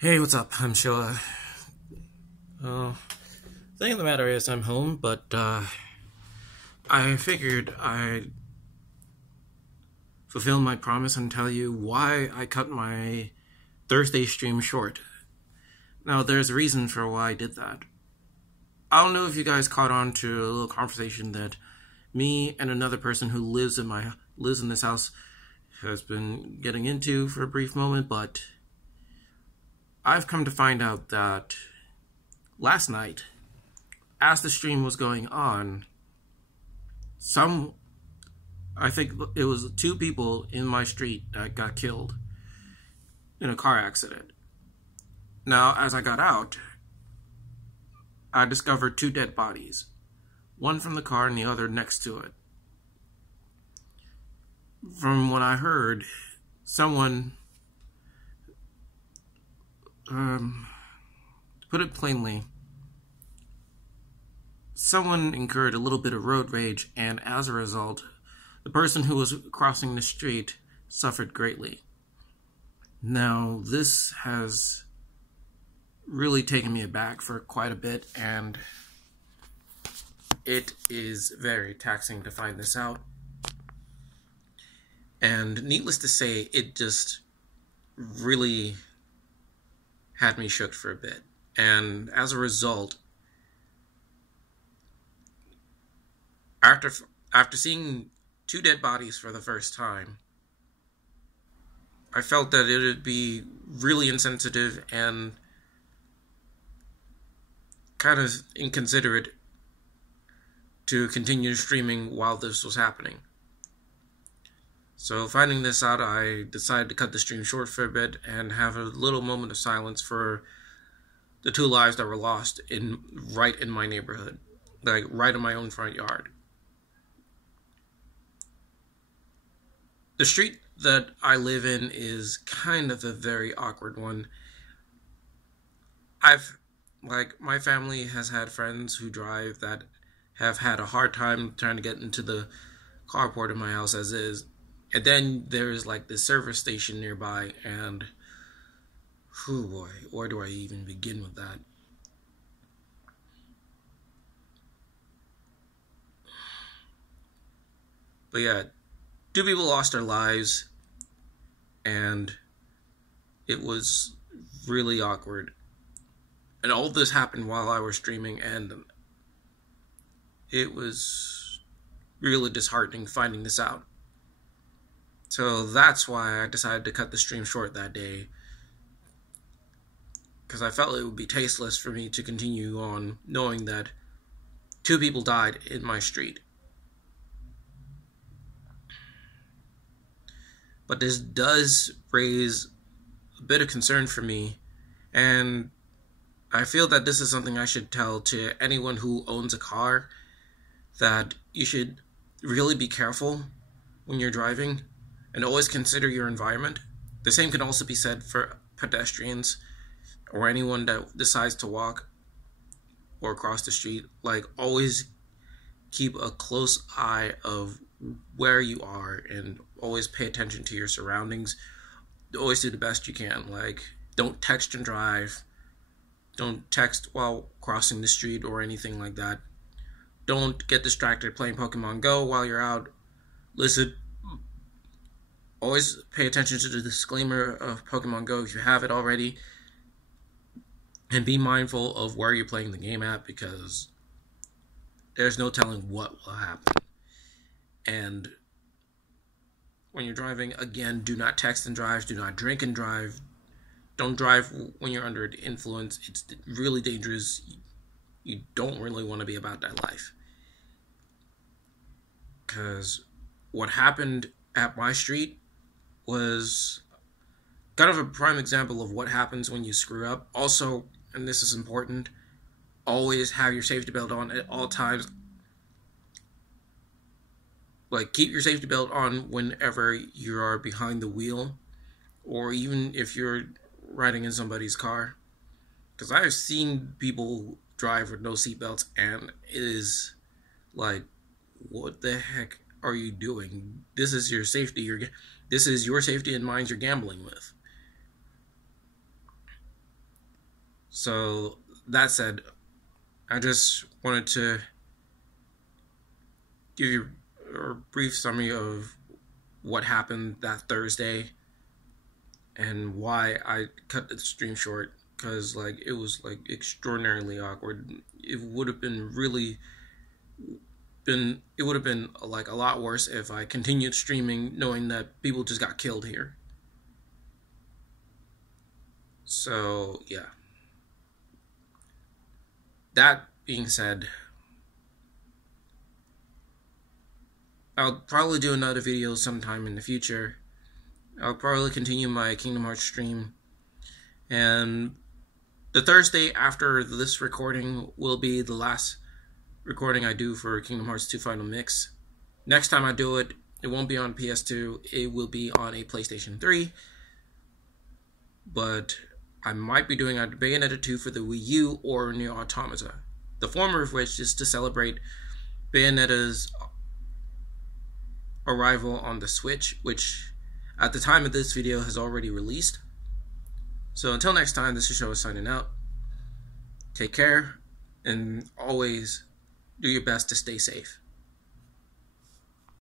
Hey, what's up? I'm Sheila. Thing of the matter is, I'm home, but I figured I'd fulfill my promise and tell you why I cut my Thursday stream short. Now, there's a reason for why I did that. I don't know if you guys caught on to a little conversation that me and another person who lives in this house has been getting into for a brief moment, but I've come to find out that last night, as the stream was going on, I think it was 2 people in my street that got killed in a car accident. Now, as I got out, I discovered 2 dead bodies, one from the car and the other next to it. From what I heard, someone, to put it plainly, someone incurred a little bit of road rage, and as a result, the person who was crossing the street suffered greatly. Now, this has really taken me aback for quite a bit, and it is very taxing to find this out. And needless to say, it just really had me shook for a bit. And as a result, after seeing 2 dead bodies for the first time, I felt that it would be really insensitive and kind of inconsiderate to continue streaming while this was happening. So finding this out, I decided to cut the stream short for a bit and have a little moment of silence for the 2 lives that were lost right in my neighborhood, like right in my own front yard. The street that I live in is kind of a very awkward one. My family has had friends who drive that have had a hard time trying to get into the carport of my house as is. And then there's like this service station nearby, and oh boy, where do I even begin with that? But yeah, 2 people lost their lives, and it was really awkward. And all this happened while I was streaming, and it was really disheartening finding this out. So that's why I decided to cut the stream short that day, because I felt it would be tasteless for me to continue on knowing that 2 people died in my street. But this does raise a bit of concern for me, and I feel that this is something I should tell to anyone who owns a car, that you should really be careful when you're driving and always consider your environment. The same can also be said for pedestrians or anyone that decides to walk or cross the street. Like, always keep a close eye of where you are and always pay attention to your surroundings. Always do the best you can. Like, don't text and drive. Don't text while crossing the street or anything like that. Don't get distracted playing Pokemon Go while you're out. Listen, always pay attention to the disclaimer of Pokemon Go if you have it already. And be mindful of where you're playing the game at, because there's no telling what will happen. And when you're driving, again, do not text and drive. Do not drink and drive. Don't drive when you're under influence. It's really dangerous. You don't really want to be about that life. Because what happened at my street was kind of a prime example of what happens when you screw up. Also, and this is important, always have your safety belt on at all times. Like, keep your safety belt on whenever you are behind the wheel, or even if you're riding in somebody's car. Because I've seen people drive with no seatbelts, and it is like, what the heck are you doing? This is your safety. This is your safety and mine you're gambling with. So that said, I just wanted to give you a brief summary of what happened that Thursday and why I cut the stream short, because like it was like extraordinarily awkward. It would have been like a lot worse if I continued streaming knowing that people just got killed here. So yeah. That being said, I'll probably do another video sometime in the future. I'll probably continue my Kingdom Hearts stream, and the Thursday after this recording will be the last recording I do for Kingdom Hearts 2 Final Mix. Next time I do it, it won't be on PS2, it will be on a PlayStation 3, but I might be doing either Bayonetta 2 for the Wii U or Nier Automata, the former of which is to celebrate Bayonetta's arrival on the Switch, which at the time of this video has already released. So until next time, this is Show signing out. Take care, and always do your best to stay safe.